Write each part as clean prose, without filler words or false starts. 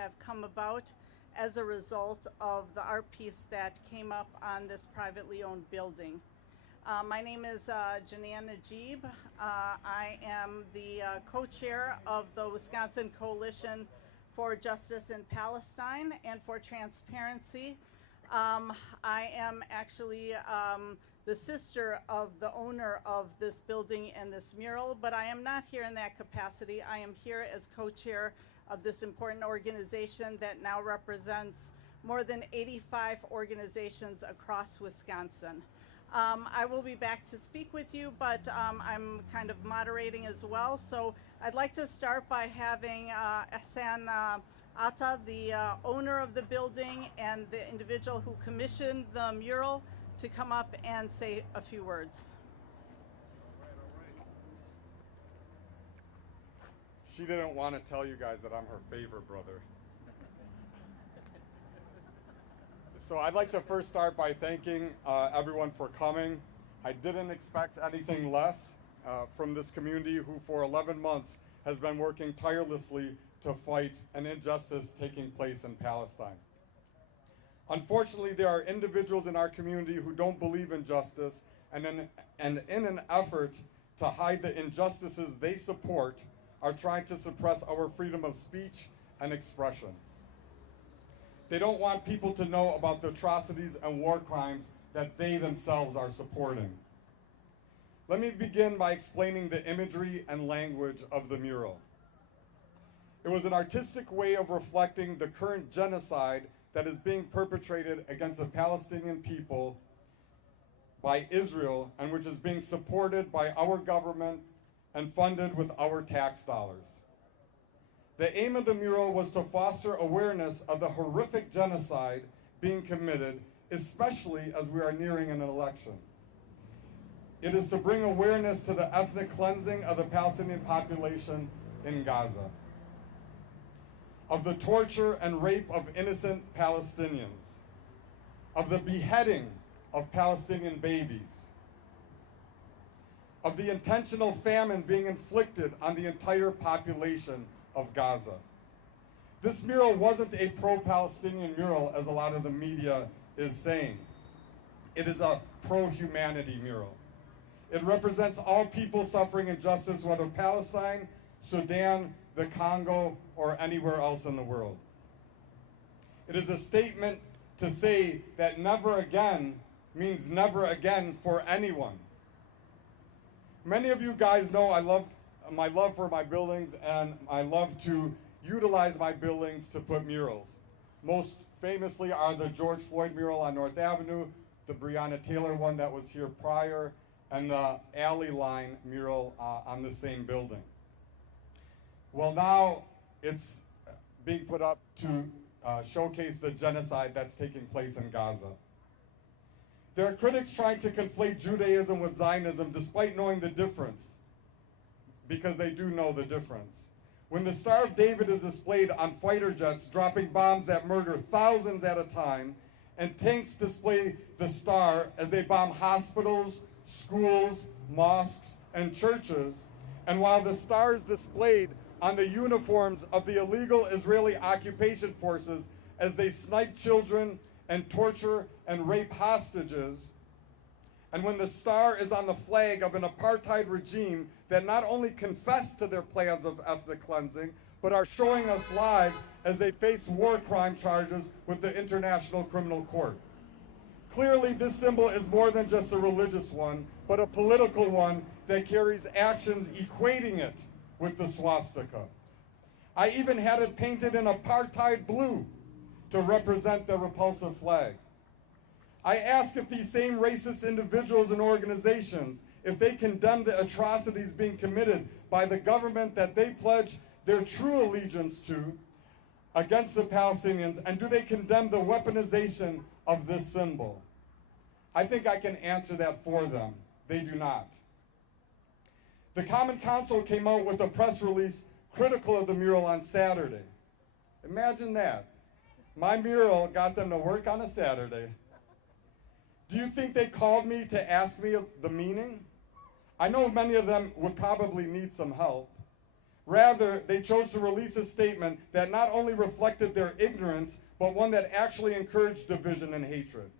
have come about as a result of the art piece that came up on this privately owned building. My name is Janan Najib. I am the co-chair of the Wisconsin Coalition for Justice in Palestine and for Transparency. I am actually the sister of the owner of this building and this mural, but I am not here in that capacity. I am here as co-chair of this important organization that now represents more than 85 organizations across Wisconsin. I will be back to speak with you, but I'm kind of moderating as well. So I'd like to start by having Ahsan Atta, the owner of the building and the individual who commissioned the mural, to come up and say a few words. She didn't want to tell you guys that I'm her favorite brother. So I'd like to first start by thanking everyone for coming. I didn't expect anything less from this community who for 11 months has been working tirelessly to fight an injustice taking place in Palestine. Unfortunately, there are individuals in our community who don't believe in justice, and in an effort to hide the injustices they support, are trying to suppress our freedom of speech and expression. They don't want people to know about the atrocities and war crimes that they themselves are supporting. Let me begin by explaining the imagery and language of the mural. It was an artistic way of reflecting the current genocide that is being perpetrated against the Palestinian people by Israel, and which is being supported by our government and funded with our tax dollars. The aim of the mural was to foster awareness of the horrific genocide being committed, especially as we are nearing an election. It is to bring awareness to the ethnic cleansing of the Palestinian population in Gaza, of the torture and rape of innocent Palestinians, of the beheading of Palestinian babies, of the intentional famine being inflicted on the entire population of Gaza. This mural wasn't a pro-Palestinian mural, as a lot of the media is saying. It is a pro-humanity mural. It represents all people suffering injustice, whether Palestine, Sudan, the Congo, or anywhere else in the world. It is a statement to say that never again means never again for anyone. Many of you guys know I love my love for my buildings, and I love to utilize my buildings to put murals. Most famously are the George Floyd mural on North Avenue, the Breonna Taylor one that was here prior, and the Alley Line mural on the same building. Well, now it's being put up to showcase the genocide that's taking place in Gaza. There are critics trying to conflate Judaism with Zionism despite knowing the difference, because they do know the difference. When the Star of David is displayed on fighter jets dropping bombs that murder thousands at a time, and tanks display the star as they bomb hospitals, schools, mosques, and churches, and while the star is displayed on the uniforms of the illegal Israeli occupation forces as they snipe children and torture and rape hostages, and when the star is on the flag of an apartheid regime that not only confess to their plans of ethnic cleansing, but are showing us live as they face war crime charges with the International Criminal Court. Clearly, this symbol is more than just a religious one, but a political one that carries actions equating it with the swastika. I even had it painted in apartheid blue to represent the repulsive flag. I ask if these same racist individuals and organizations, if they condemn the atrocities being committed by the government that they pledge their true allegiance to against the Palestinians, and do they condemn the weaponization of this symbol? I think I can answer that for them. They do not. The Common Council came out with a press release critical of the mural on Saturday. Imagine that. My mural got them to work on a Saturday. Do you think they called me to ask me the meaning? I know many of them would probably need some help. Rather, they chose to release a statement that not only reflected their ignorance, but one that actually encouraged division and hatred.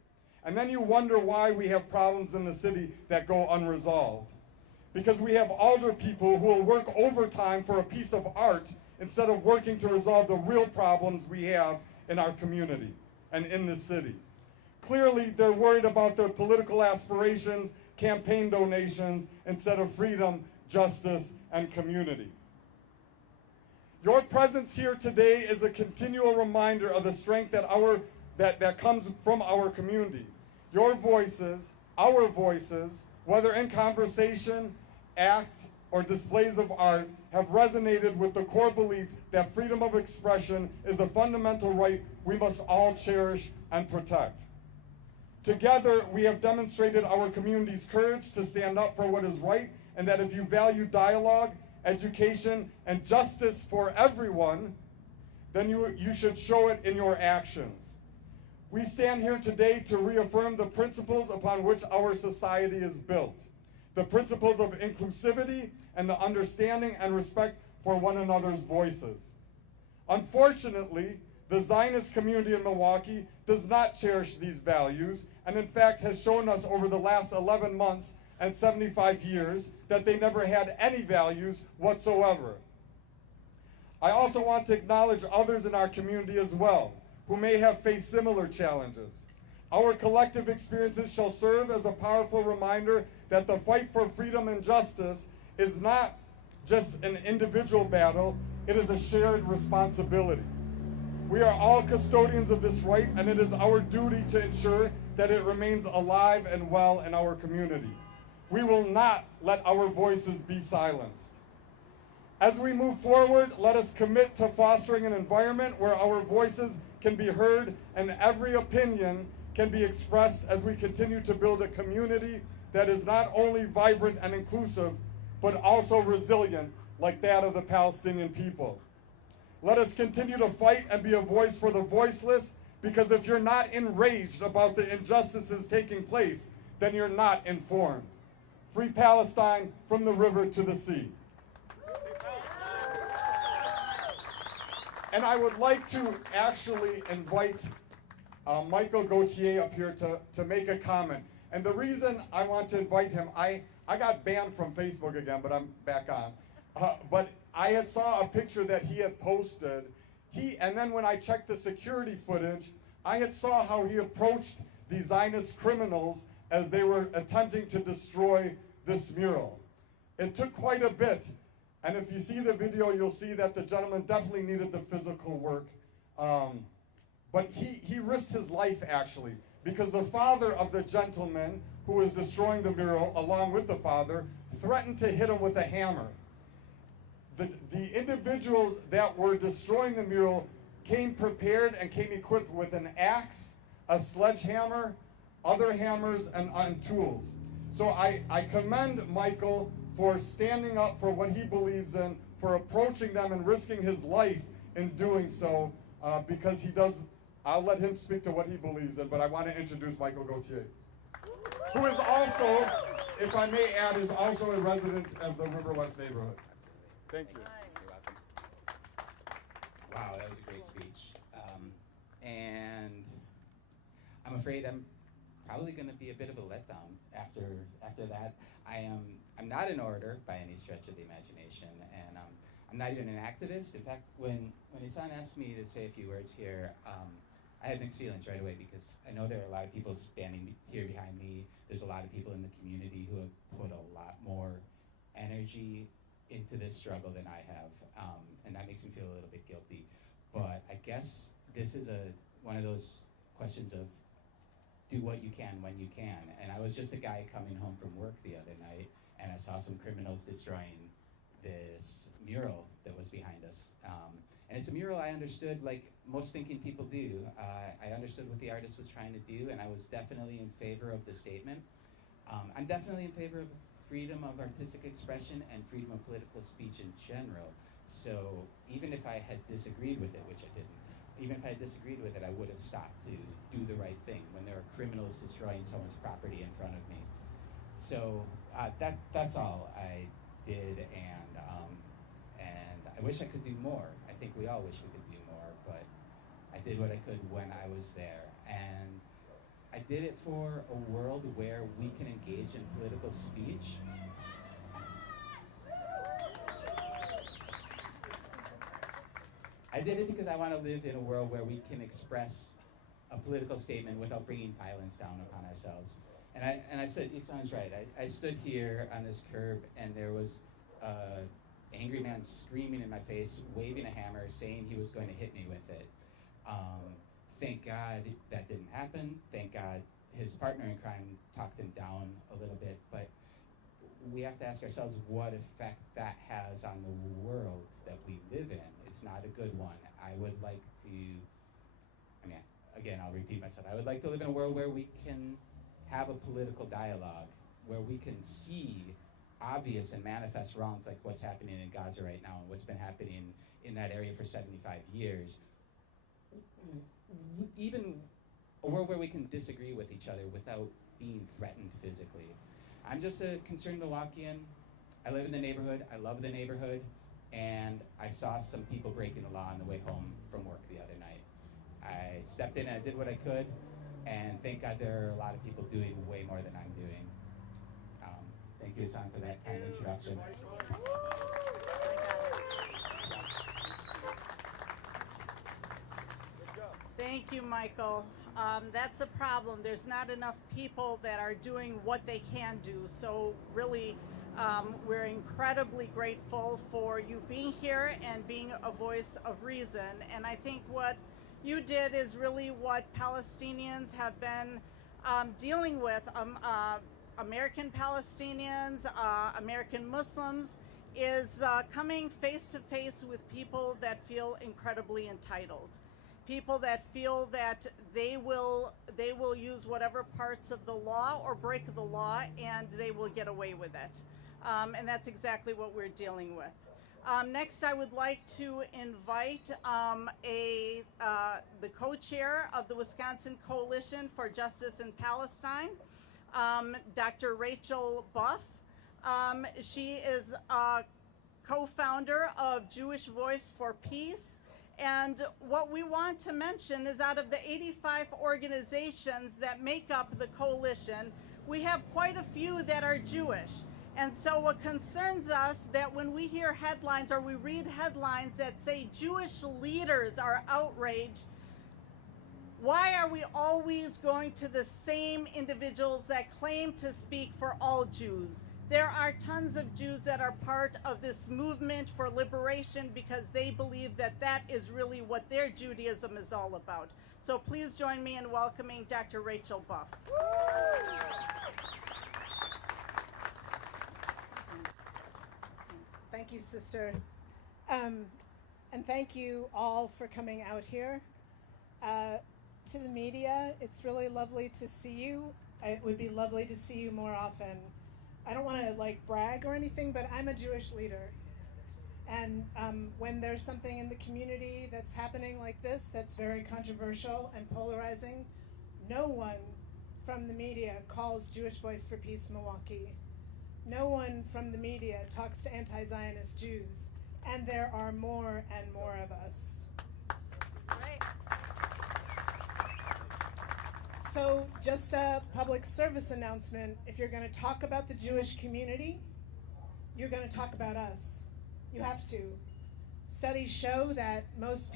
And then you wonder why we have problems in the city that go unresolved. Because we have older people who will work overtime for a piece of art instead of working to resolve the real problems we have in our community and in the city. Clearly, they're worried about their political aspirations, campaign donations, instead of freedom, justice, and community. Your presence here today is a continual reminder of the strength that comes from our community. Your voices, our voices, whether in conversation, act, or displays of art, have resonated with the core belief that freedom of expression is a fundamental right we must all cherish and protect. Together, we have demonstrated our community's courage to stand up for what is right, and that if you value dialogue, education, and justice for everyone, then you should show it in your actions. We stand here today to reaffirm the principles upon which our society is built, the principles of inclusivity and the understanding and respect for one another's voices. Unfortunately, the Zionist community in Milwaukee does not cherish these values, and in fact has shown us over the last 11 months and 75 years that they never had any values whatsoever. I also want to acknowledge others in our community as well, who may have faced similar challenges. Our collective experiences shall serve as a powerful reminder that the fight for freedom and justice is not just an individual battle, it is a shared responsibility. We are all custodians of this right, and it is our duty to ensure that it remains alive and well in our community. We will not let our voices be silenced. As we move forward, let us commit to fostering an environment where our voices can be heard and every opinion can be expressed as we continue to build a community that is not only vibrant and inclusive, but also resilient like that of the Palestinian people. Let us continue to fight and be a voice for the voiceless, because if you're not enraged about the injustices taking place, then you're not informed. Free Palestine from the river to the sea. And I would like to actually invite Michael Gauthier up here to make a comment. And the reason I want to invite him, I got banned from Facebook again, but I'm back on. But I had saw a picture that he had posted. And then when I checked the security footage, I had saw how he approached the Zionist criminals as they were attempting to destroy this mural. It took quite a bit. And if you see the video, you'll see that the gentleman definitely needed the physical work. But he risked his life, actually, because the father of the gentleman who was destroying the mural, along with the father, threatened to hit him with a hammer. The individuals that were destroying the mural came prepared and came equipped with an axe, a sledgehammer, other hammers, and tools. So I commend Michael for standing up for what he believes in, for approaching them and risking his life in doing so, because he does. I'll let him speak to what he believes in, but I want to introduce Michael Gauthier, who is also, if I may add, is also a resident of the River West neighborhood. Thank you. You're welcome. Wow, that was a great speech. And I'm afraid I'm probably going to be a bit of a letdown after that. I'm not an orator by any stretch of the imagination, and I'm not even an activist. In fact, when Isan asked me to say a few words here, I had mixed feelings right away, because I know there are a lot of people standing here behind me. There's a lot of people in the community who have put a lot more energy into this struggle than I have, and that makes me feel a little bit guilty. But I guess this is one of those questions of do what you can when you can. And I was just a guy coming home from work the other night, and I saw some criminals destroying this mural that was behind us. And it's a mural I understood, like most thinking people do. I understood what the artist was trying to do, and I was definitely in favor of the statement. I'm definitely in favor of freedom of artistic expression and freedom of political speech in general. So even if I had disagreed with it, which I didn't, even if I had disagreed with it, I would have stopped to do the right thing when there are criminals destroying someone's property in front of me. So that's all I did, and I wish I could do more. I think we all wish we could do more, but I did what I could when I was there. And I did it for a world where we can engage in political speech. I did it because I want to live in a world where we can express a political statement without bringing violence down upon ourselves. And I said, Isan's right. I stood here on this curb, and there was an angry man screaming in my face, waving a hammer, saying he was going to hit me with it. Thank God that didn't happen. Thank God his partner in crime talked him down a little bit. But we have to ask ourselves what effect that has on the world that we live in. It's not a good one. I would like to, again, I'll repeat myself. I would like to live in a world where we can have a political dialogue, where we can see obvious and manifest wrongs like what's happening in Gaza right now and what's been happening in that area for 75 years. Even a world where we can disagree with each other without being threatened physically. I'm just a concerned Milwaukeean. I live in the neighborhood. I love the neighborhood. And I saw some people breaking the law on the way home from work the other night. I stepped in and I did what I could. And thank God there are a lot of people doing way more than I'm doing. Thank you, Isan, for that kind introduction. Thank you, Michael. That's a problem. There's not enough people that are doing what they can do. So really, we're incredibly grateful for you being here and being a voice of reason. And I think what you did is really what Palestinians have been dealing with. American Palestinians, American Muslims, is coming face to face with people that feel incredibly entitled. People that feel that they will use whatever parts of the law or break the law and they will get away with it. And that's exactly what we're dealing with. Next, I would like to invite the co-chair of the Wisconsin Coalition for Justice in Palestine, Dr. Rachel Buff. She is a co-founder of Jewish Voice for Peace. And what we want to mention is out of the 85 organizations that make up the coalition, we have quite a few that are Jewish. And so what concerns us that when we hear headlines or we read headlines that say Jewish leaders are outraged, why are we always going to the same individuals that claim to speak for all Jews? There are tons of Jews that are part of this movement for liberation because they believe that that is really what their Judaism is all about. So please join me in welcoming Dr. Rachel Buff. Thank you, sister. And thank you all for coming out here. To the media, it's really lovely to see you. It would be lovely to see you more often. I don't want to brag or anything, but I'm a Jewish leader. And when there's something in the community that's happening like this that's very controversial and polarizing, no one from the media calls Jewish Voice for Peace Milwaukee. No one from the media talks to anti-Zionist Jews. And there are more and more of us. Right. So just a public service announcement, if you're going to talk about the Jewish community, you're going to talk about us. You have to. Studies show that most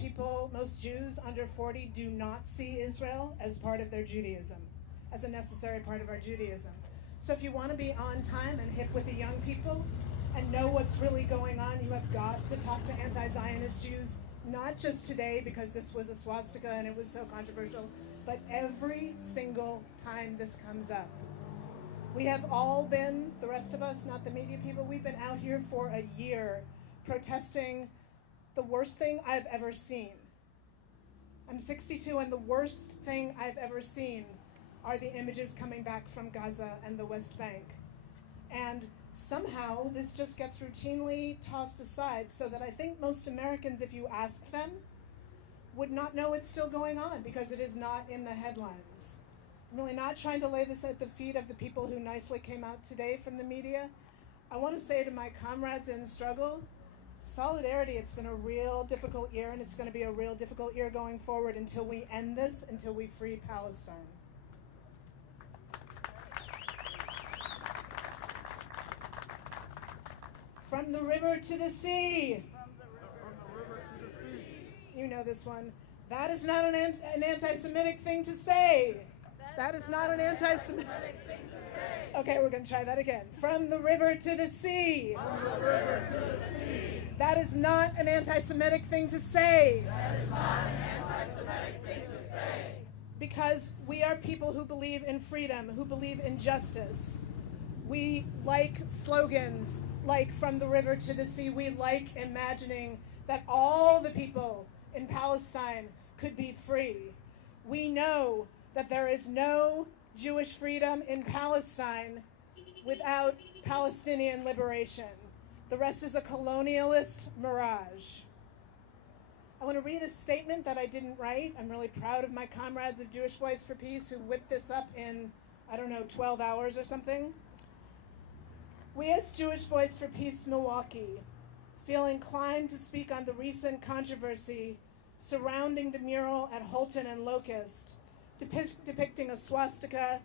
Jews under 40 do not see Israel as part of their Judaism, as a necessary part of our Judaism. So if you want to be on time and hip with the young people and know what's really going on, you have got to talk to anti-Zionist Jews, not just today because this was a swastika and it was so controversial, but every single time this comes up. We have all been, the rest of us, not the media people, we've been out here for a year protesting the worst thing I've ever seen. I'm 62 and the worst thing I've ever seen are the images coming back from Gaza and the West Bank. And somehow this just gets routinely tossed aside so that I think most Americans, if you ask them, would not know it's still going on because it is not in the headlines. I'm really not trying to lay this at the feet of the people who nicely came out today from the media. I want to say to my comrades in struggle, solidarity, it's been a real difficult year, and it's going to be a real difficult year going forward until we end this, until we free Palestine. From the river to the sea. From the river to the sea. You know this one. That is not an anti-Semitic thing to say. That is not an anti-Semitic thing to say. Okay, we're going to try that again. From the river to the sea. From the river to the sea. That is not an anti-Semitic thing to say. That is not an anti-Semitic thing to say. Because we are people who believe in freedom, who believe in justice. We like slogans like from the river to the sea. We like imagining that all the people in Palestine could be free. We know that there is no Jewish freedom in Palestine without Palestinian liberation. The rest is a colonialist mirage. I want to read a statement that I didn't write. I'm really proud of my comrades of Jewish Voice for Peace who whipped this up in, 12 hours or something. We as Jewish Voice for Peace Milwaukee feel inclined to speak on the recent controversy surrounding the mural at Holton and Locust, depicting a swastika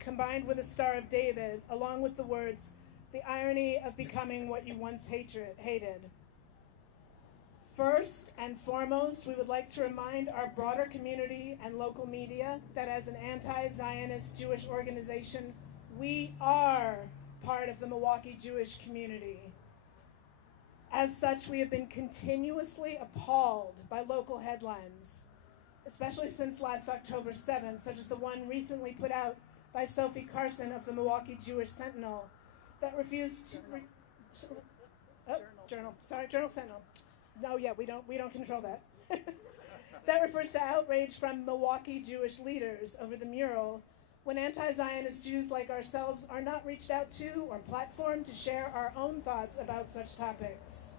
combined with a Star of David, along with the words, "The irony of becoming what you once hated." First and foremost, we would like to remind our broader community and local media that as an anti-Zionist Jewish organization, we are part of the Milwaukee Jewish community. As such, we have been continuously appalled by local headlines, especially since last October 7th, such as the one recently put out by Sophie Carson of the Milwaukee Jewish Sentinel that refused to... Journal Sentinel. No, yeah, we don't control that. That refers to outrage from Milwaukee Jewish leaders over the mural when anti-Zionist Jews like ourselves are not reached out to or platformed to share our own thoughts about such topics.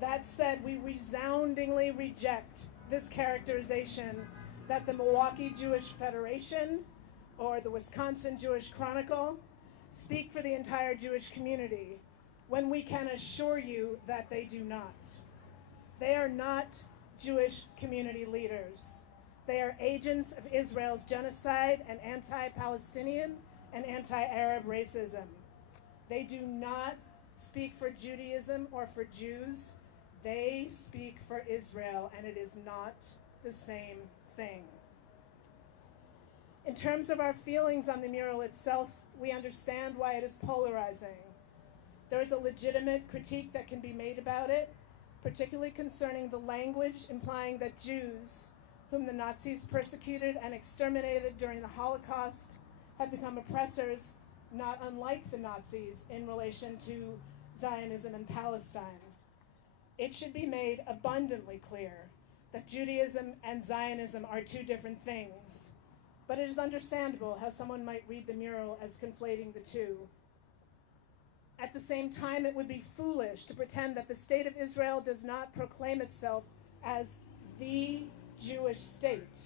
That said, we resoundingly reject this characterization that the Milwaukee Jewish Federation or the Wisconsin Jewish Chronicle speak for the entire Jewish community, when we can assure you that they do not. They are not Jewish community leaders. They are agents of Israel's genocide and anti-Palestinian and anti-Arab racism. They do not speak for Judaism or for Jews. They speak for Israel, and it is not the same thing. In terms of our feelings on the mural itself, we understand why it is polarizing. There is a legitimate critique that can be made about it, particularly concerning the language implying that Jews, whom the Nazis persecuted and exterminated during the Holocaust, have become oppressors not unlike the Nazis in relation to Zionism in Palestine. It should be made abundantly clear that Judaism and Zionism are two different things, but it is understandable how someone might read the mural as conflating the two. At the same time, it would be foolish to pretend that the state of Israel does not proclaim itself as the Jewish state,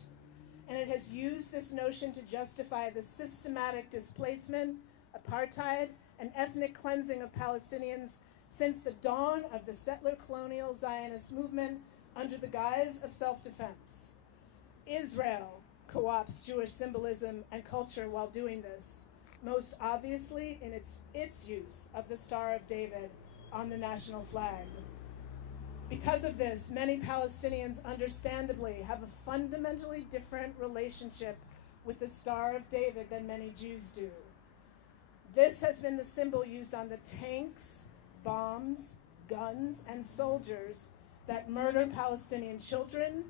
and it has used this notion to justify the systematic displacement, apartheid, and ethnic cleansing of Palestinians since the dawn of the settler colonial Zionist movement under the guise of self-defense. Israel co-opts Jewish symbolism and culture while doing this, most obviously in its use of the Star of David on the national flag. Because of this, many Palestinians understandably have a fundamentally different relationship with the Star of David than many Jews do. This has been the symbol used on the tanks, bombs, guns, and soldiers that murder Palestinian children.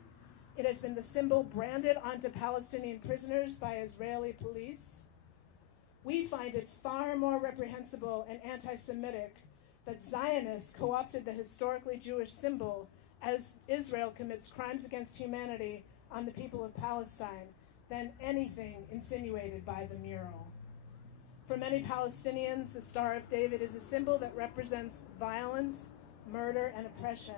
It has been the symbol branded onto Palestinian prisoners by Israeli police. We find it far more reprehensible and anti-Semitic that Zionists co-opted the historically Jewish symbol as Israel commits crimes against humanity on the people of Palestine than anything insinuated by the mural. For many Palestinians, the Star of David is a symbol that represents violence, murder, and oppression,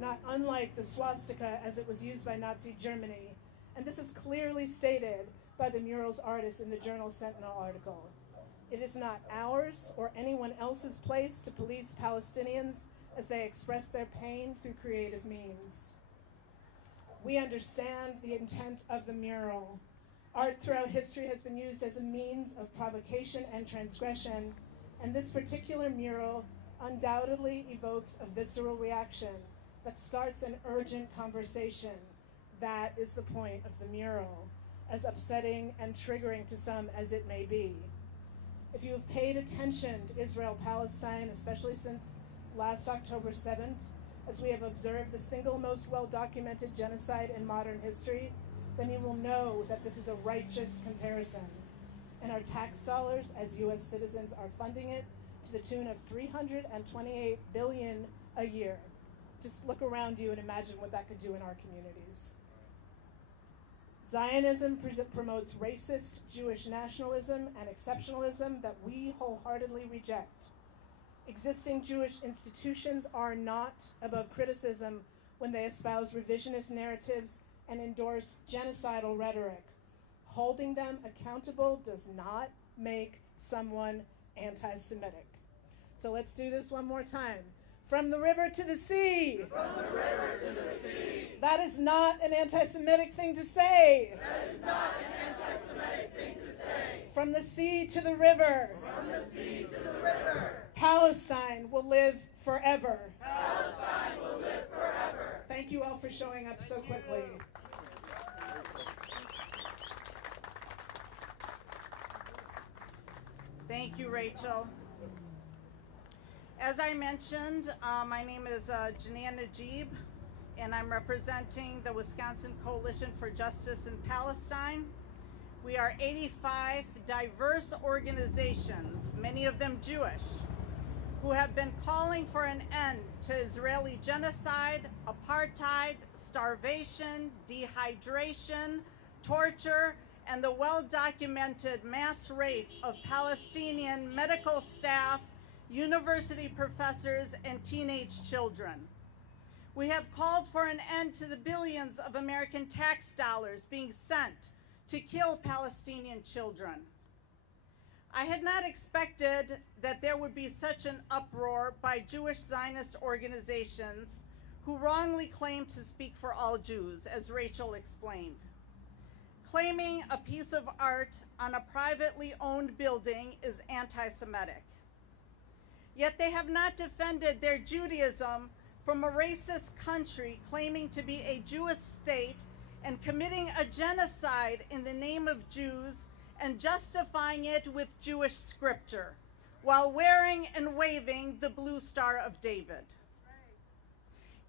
not unlike the swastika as it was used by Nazi Germany. And this is clearly stated by the mural's artist in the Journal Sentinel article. It is not ours or anyone else's place to police Palestinians as they express their pain through creative means. We understand the intent of the mural. Art throughout history has been used as a means of provocation and transgression, and this particular mural undoubtedly evokes a visceral reaction that starts an urgent conversation. That is the point of the mural, as upsetting and triggering to some as it may be. If you have paid attention to Israel-Palestine, especially since last October 7th, as we have observed the single most well-documented genocide in modern history, then you will know that this is a righteous comparison. And our tax dollars as U.S. citizens are funding it to the tune of $328 billion a year. Just look around you and imagine what that could do in our communities. Zionism promotes racist Jewish nationalism and exceptionalism that we wholeheartedly reject. Existing Jewish institutions are not above criticism when they espouse revisionist narratives and endorse genocidal rhetoric. Holding them accountable does not make someone anti-Semitic. So let's do this one more time. From the river to the sea. From the river to the sea. That is not an anti-Semitic thing to say. That is not an anti-Semitic thing to say. From the sea to the river. From the sea to the river. Palestine will live forever. Palestine will live forever. Thank you all for showing up so quickly. Thank you, Rachel. As I mentioned, my name is Janan Najib, and I'm representing the Wisconsin Coalition for Justice in Palestine. We are 85 diverse organizations, many of them Jewish, who have been calling for an end to Israeli genocide, apartheid, starvation, dehydration, torture, and the well-documented mass rape of Palestinian medical staff, university professors, and teenage children. We have called for an end to the billions of American tax dollars being sent to kill Palestinian children. I had not expected that there would be such an uproar by Jewish Zionist organizations who wrongly claim to speak for all Jews, as Rachel explained. Claiming a piece of art on a privately owned building is anti-Semitic. Yet they have not defended their Judaism from a racist country claiming to be a Jewish state and committing a genocide in the name of Jews and justifying it with Jewish scripture while wearing and waving the blue Star of David.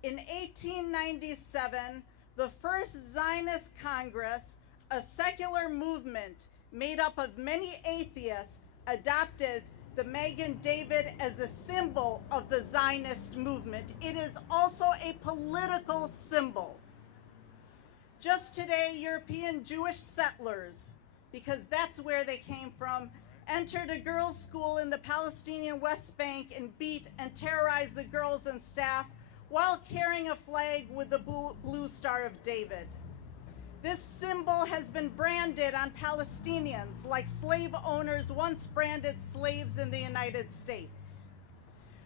In 1897, the first Zionist Congress, a secular movement made up of many atheists, adopted the Magen David as the symbol of the Zionist movement. It is also a political symbol. Just today, European Jewish settlers, because that's where they came from, entered a girls' school in the Palestinian West Bank and beat and terrorized the girls and staff while carrying a flag with the blue Star of David. This symbol has been branded on Palestinians like slave owners once branded slaves in the United States.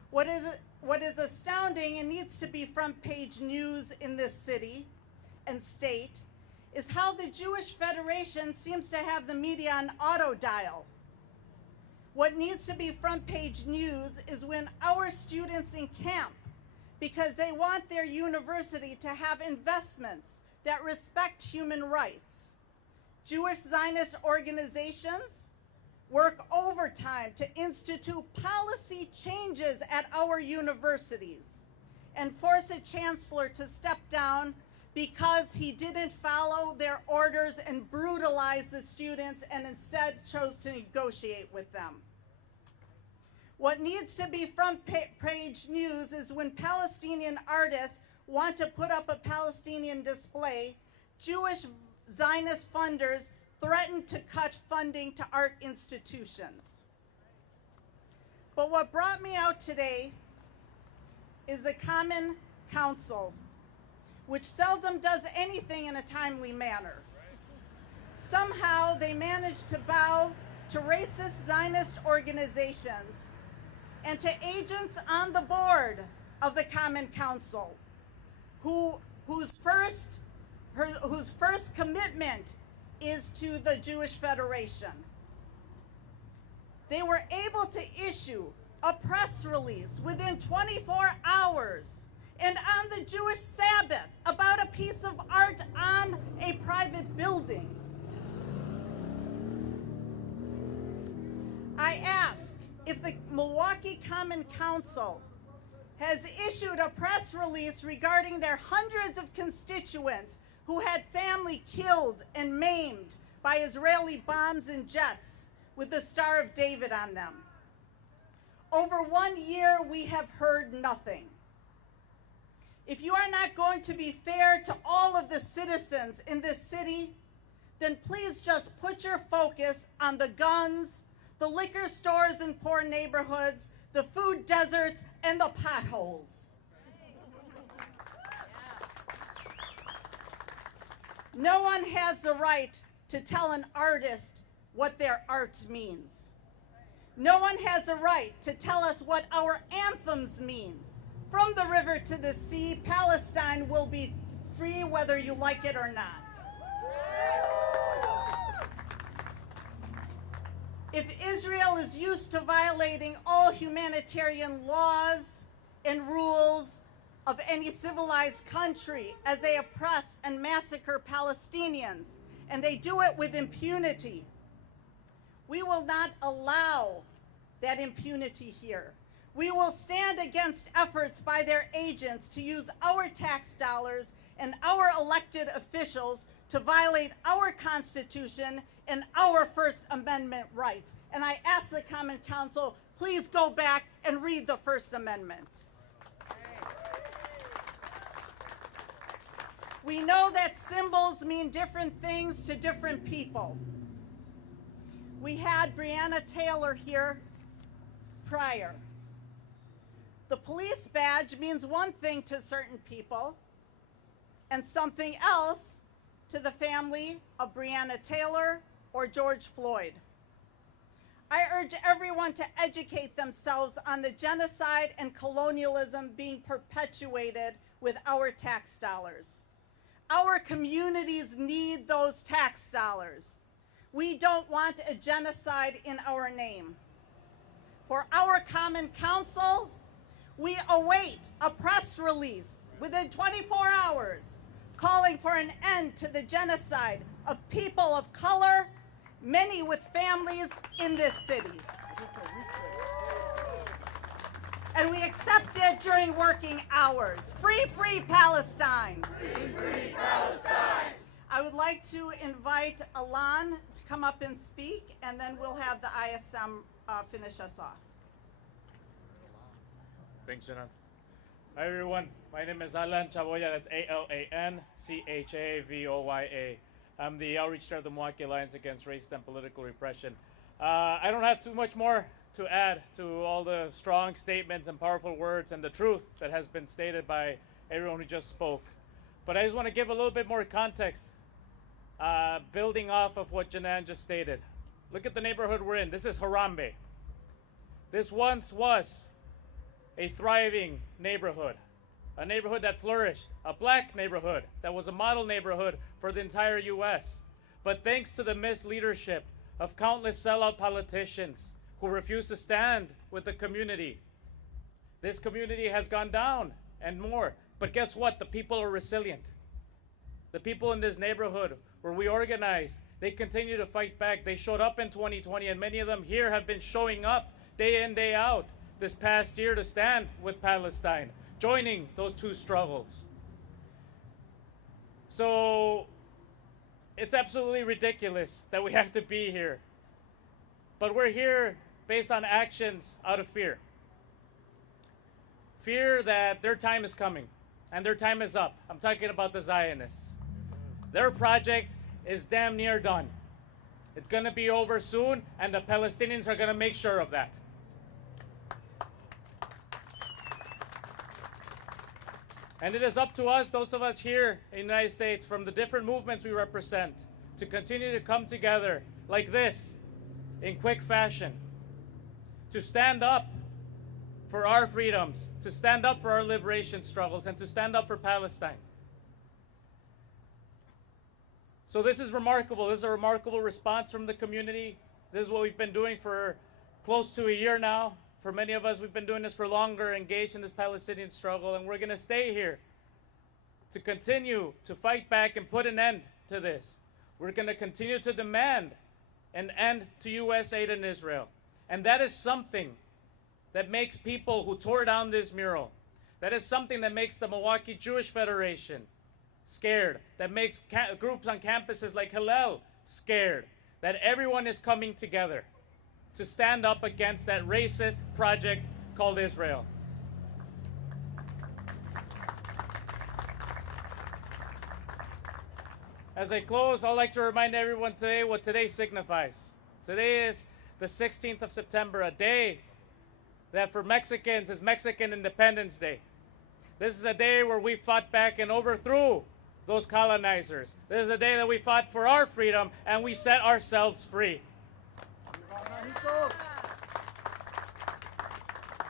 What is astounding and needs to be front-page news in this city and state is how the Jewish Federation seems to have the media on auto dial. What needs to be front-page news is when our students in camp, because they want their university to have investments that respect human rights. Jewish Zionist organizations work overtime to institute policy changes at our universities and force a chancellor to step down because he didn't follow their orders and brutalize the students and instead chose to negotiate with them. What needs to be front-page news is when Palestinian artists want to put up a Palestinian display, Jewish Zionist funders threaten to cut funding to art institutions. But what brought me out today is the Common Council, which seldom does anything in a timely manner. Somehow they managed to bow to racist Zionist organizations and to agents on the board of the Common Council, whose first commitment is to the Jewish Federation. They were able to issue a press release within 24 hours and on the Jewish Sabbath about a piece of art on a private building. I ask if the Milwaukee Common Council has issued a press release regarding their hundreds of constituents who had family killed and maimed by Israeli bombs and jets with the Star of David on them. Over 1 year, we have heard nothing. If you are not going to be fair to all of the citizens in this city, then please just put your focus on the guns, the liquor stores in poor neighborhoods, the food deserts, and the potholes. No one has the right to tell an artist what their art means. No one has the right to tell us what our anthems mean. From the river to the sea, Palestine will be free whether you like it or not. If Israel is used to violating all humanitarian laws and rules of any civilized country as they oppress and massacre Palestinians, and they do it with impunity, we will not allow that impunity here. We will stand against efforts by their agents to use our tax dollars and our elected officials to violate our Constitution and our First Amendment rights. And I ask the Common Council, please go back and read the First Amendment. We know that symbols mean different things to different people. We had Breonna Taylor here prior. The police badge means one thing to certain people and something else to the family of Breonna Taylor or George Floyd. I urge everyone to educate themselves on the genocide and colonialism being perpetuated with our tax dollars. Our communities need those tax dollars. We don't want a genocide in our name. For our Common Council, we await a press release within 24 hours calling for an end to the genocide of people of color, many with families in this city. And we accept it during working hours. Free, free Palestine. Free, free Palestine. I would like to invite Alan to come up and speak, and then we'll have the ISM finish us off. Thanks, Janan. Hi, everyone. My name is Alan Chaboya. That's AlanChavoya. I'm the Outreach Chair of the Milwaukee Alliance Against Racist and Political Repression. I don't have too much more to add to all the strong statements and powerful words and the truth that has been stated by everyone who just spoke. But I just want to give a little bit more context, building off of what Janan just stated. Look at the neighborhood we're in. This is Harambe. This once was a thriving neighborhood, a neighborhood that flourished, a black neighborhood that was a model neighborhood for the entire U.S. But thanks to the misleadership of countless sellout politicians who refuse to stand with the community, this community has gone down and more. But guess what? The people are resilient. The people in this neighborhood where we organize, they continue to fight back. They showed up in 2020, and many of them here have been showing up day in, day out this past year to stand with Palestine, joining those two struggles. So it's absolutely ridiculous that we have to be here. But we're here based on actions out of fear. Fear that their time is coming and their time is up. I'm talking about the Zionists. Their project is damn near done. It's going to be over soon, and the Palestinians are going to make sure of that. And it is up to us, those of us here in the United States, from the different movements we represent, to continue to come together like this, in quick fashion, to stand up for our freedoms, to stand up for our liberation struggles, and to stand up for Palestine. So this is remarkable. This is a remarkable response from the community. This is what we've been doing for close to a year now. For many of us, we've been doing this for longer, engaged in this Palestinian struggle, and we're going to stay here to continue to fight back and put an end to this. We're going to continue to demand an end to U.S. aid in Israel. And that is something that makes people who tore down this mural, that is something that makes the Milwaukee Jewish Federation scared, that makes groups on campuses like Hillel scared, that everyone is coming together to stand up against that racist project called Israel. As I close, I'd like to remind everyone today what today signifies. Today is the 16th of September, a day that for Mexicans is Mexican Independence Day. This is a day where we fought back and overthrew those colonizers. This is a day that we fought for our freedom and we set ourselves free.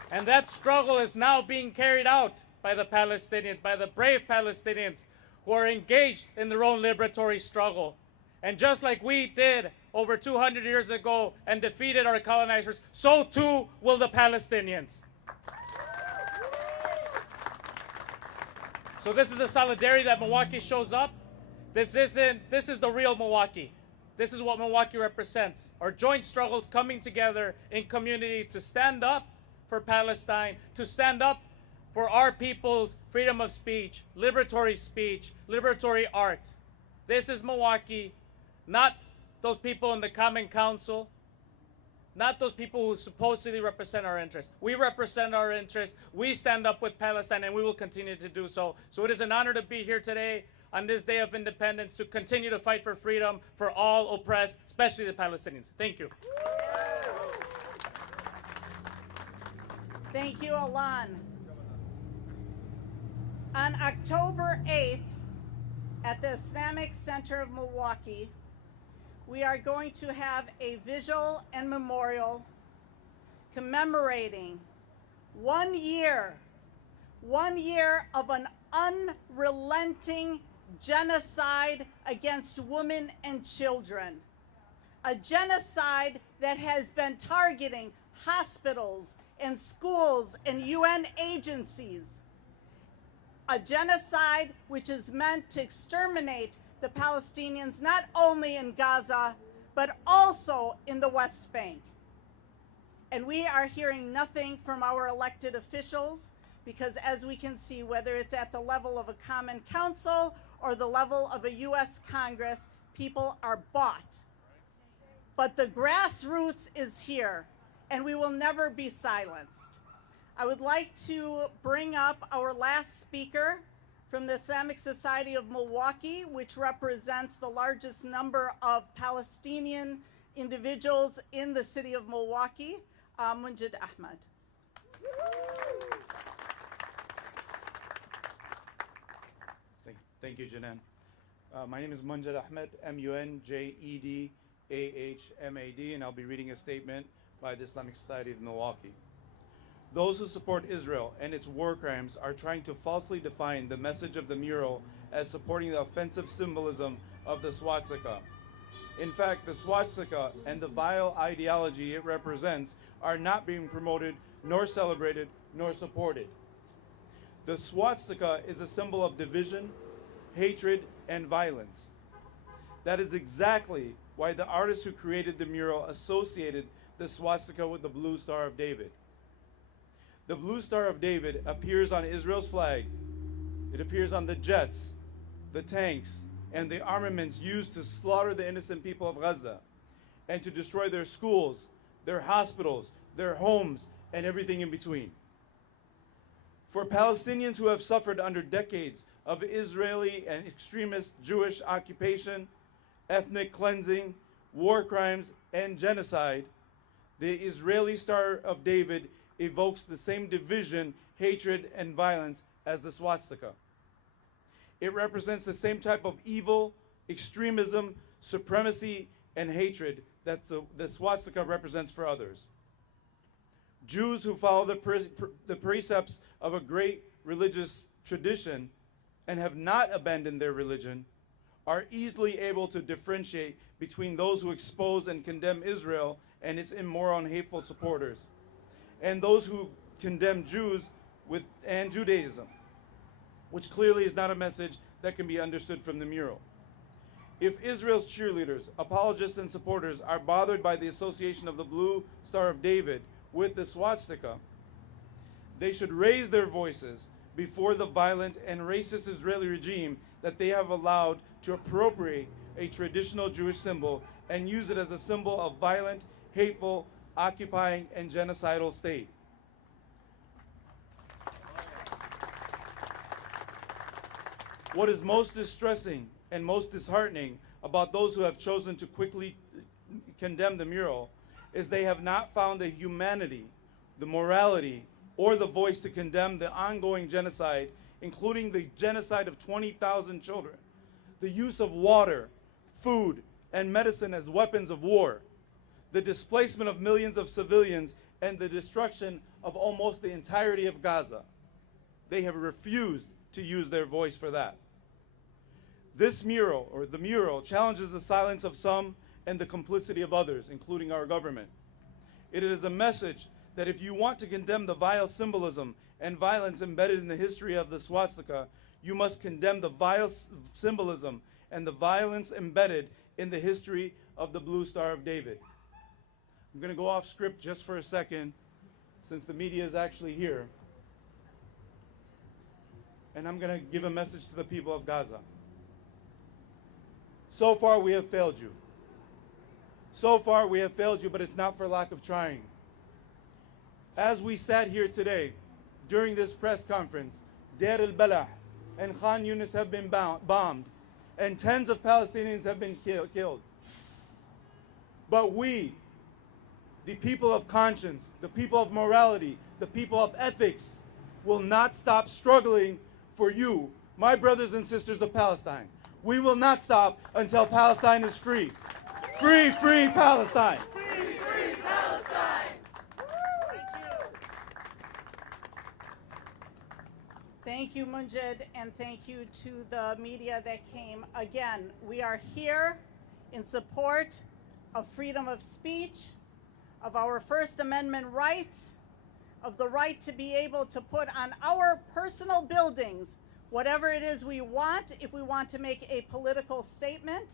And that struggle is now being carried out by the Palestinians, by the brave Palestinians who are engaged in their own liberatory struggle. And just like we did over 200 years ago and defeated our colonizers, so too will the Palestinians. So this is the solidarity that Milwaukee shows up. This is the real Milwaukee. This is what Milwaukee represents. Our joint struggles coming together in community to stand up for Palestine, to stand up for our people's freedom of speech, liberatory art. This is Milwaukee, not those people in the Common Council, not those people who supposedly represent our interests. We represent our interests. We stand up with Palestine, and we will continue to do so. So it is an honor to be here today on this day of independence to continue to fight for freedom for all oppressed, especially the Palestinians. Thank you. Thank you, Alon. On October 8th, at the Islamic Center of Milwaukee, we are going to have a visual and memorial commemorating 1 year of an unrelenting genocide against women and children. A genocide that has been targeting hospitals and schools and UN agencies. A genocide which is meant to exterminate the Palestinians not only in Gaza, but also in the West Bank. And we are hearing nothing from our elected officials because, as we can see, whether it's at the level of a Common Council or the level of a U.S. Congress, people are bought. But the grassroots is here, and we will never be silenced. I would like to bring up our last speaker from the Islamic Society of Milwaukee, which represents the largest number of Palestinian individuals in the city of Milwaukee, Munjid Ahmed. Thank you, Janan. My name is Munjid Ahmed, M-U-N-J-E-D-A-H-M-A-D, and I'll be reading a statement by the Islamic Society of Milwaukee. Those who support Israel and its war crimes are trying to falsely define the message of the mural as supporting the offensive symbolism of the swastika. In fact, the swastika and the vile ideology it represents are not being promoted, nor celebrated, nor supported. The swastika is a symbol of division, hatred, and violence. That is exactly why the artist who created the mural associated the swastika with the Blue Star of David. The Blue Star of David appears on Israel's flag. It appears on the jets, the tanks, and the armaments used to slaughter the innocent people of Gaza and to destroy their schools, their hospitals, their homes, and everything in between. For Palestinians who have suffered under decades of Israeli and extremist Jewish occupation, ethnic cleansing, war crimes, and genocide, the Israeli Star of David evokes the same division, hatred, and violence as the swastika. It represents the same type of evil, extremism, supremacy, and hatred that the swastika represents for others. Jews who follow the precepts of a great religious tradition and have not abandoned their religion are easily able to differentiate between those who expose and condemn Israel and its immoral and hateful supporters, and those who condemn Jews and Judaism, which clearly is not a message that can be understood from the mural. If Israel's cheerleaders, apologists, and supporters are bothered by the association of the blue Star of David with the swastika, they should raise their voices before the violent and racist Israeli regime that they have allowed to appropriate a traditional Jewish symbol and use it as a symbol of violent, hateful, occupying, and genocidal state. What is most distressing and most disheartening about those who have chosen to quickly condemn the mural is they have not found the humanity, the morality, or the voice to condemn the ongoing genocide, including the genocide of 20,000 children, the use of water, food, and medicine as weapons of war, the displacement of millions of civilians, and the destruction of almost the entirety of Gaza. They have refused to use their voice for that. This mural, or the mural, challenges the silence of some and the complicity of others, including our government. It is a message that if you want to condemn the vile symbolism and violence embedded in the history of the swastika, you must condemn the vile symbolism and the violence embedded in the history of the Blue Star of David. I'm going to go off script just for a second, since the media is actually here. And I'm going to give a message to the people of Gaza. So far, we have failed you. So far, we have failed you, but it's not for lack of trying. As we sat here today, during this press conference, Deir al-Balah and Khan Yunis have been bombed, and tens of Palestinians have been killed. But we, the people of conscience, the people of morality, the people of ethics, will not stop struggling for you, my brothers and sisters of Palestine. We will not stop until Palestine is free. Free, free Palestine! Free, free Palestine! Thank you, Munjid, and thank you to the media that came. Again, we are here in support of freedom of speech, of our First Amendment rights, of the right to be able to put on our personal buildings whatever it is we want, if we want to make a political statement,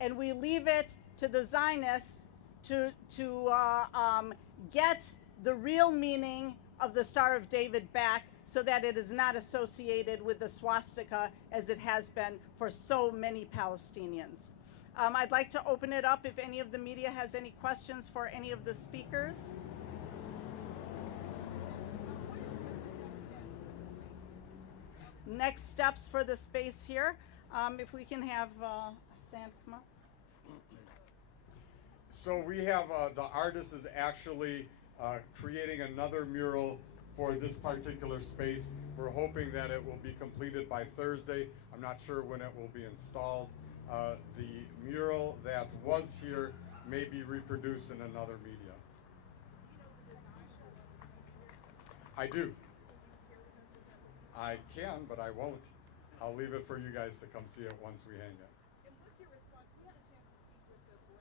and we leave it to the Zionists to get the real meaning of the Star of David back so that it is not associated with the swastika as it has been for so many Palestinians. I'd like to open it up if any of the media has any questions for any of the speakers. Next steps for the space here. If we can have Sam come up. So we have, the artist is actually creating another mural for this particular space. We're hoping that it will be completed by Thursday. I'm not sure when it will be installed. The mural that was here may be reproduced in another media. I do. I can, but I won't. I'll leave it for you guys to come see it once we hang it. And what's your response? We had a chance to speak with the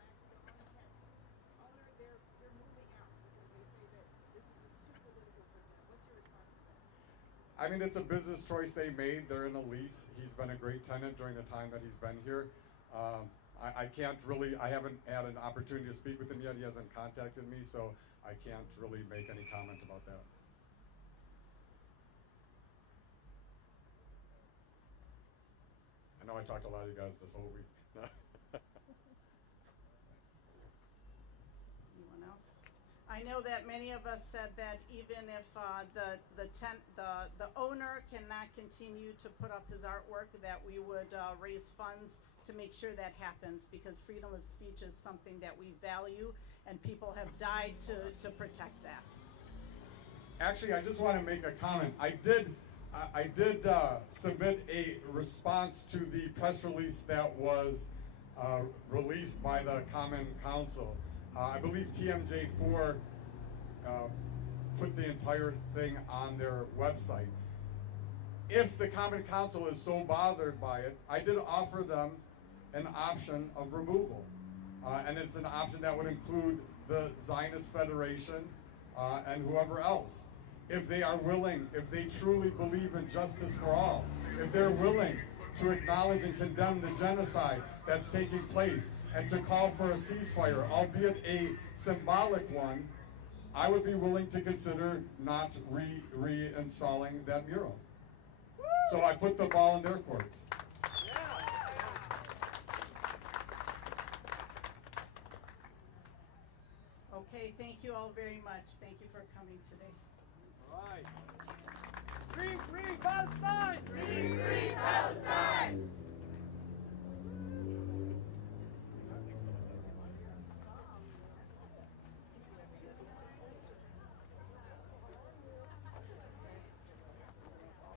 owner. They're moving out because they say that this is just too political for them. What's your response to that? I mean, it's a business choice they made. They're in a lease. He's been a great tenant during the time that he's been here. I can't really, I haven't had an opportunity to speak with him yet. He hasn't contacted me, so I can't really make any comment about that. I know I talked to a lot of you guys this whole week. Anyone else? I know that many of us said that even if the owner cannot continue to put up his artwork, that we would raise funds to make sure that happens, because freedom of speech is something that we value, and people have died to protect that. Actually, I just want to make a comment. I did submit a response to the press release that was released by the Common Council. I believe TMJ4 put the entire thing on their website. If the Common Council is so bothered by it, I did offer them an option of removal. And it's an option that would include the Zionist Federation and whoever else. If they are willing, if they truly believe in justice for all, if they're willing to acknowledge and condemn the genocide that's taking place and to call for a ceasefire, albeit a symbolic one, I would be willing to consider not reinstalling that mural. So I put the ball in their courts. Okay, thank you all very much. Thank you for coming today. All right. Free Palestine! Free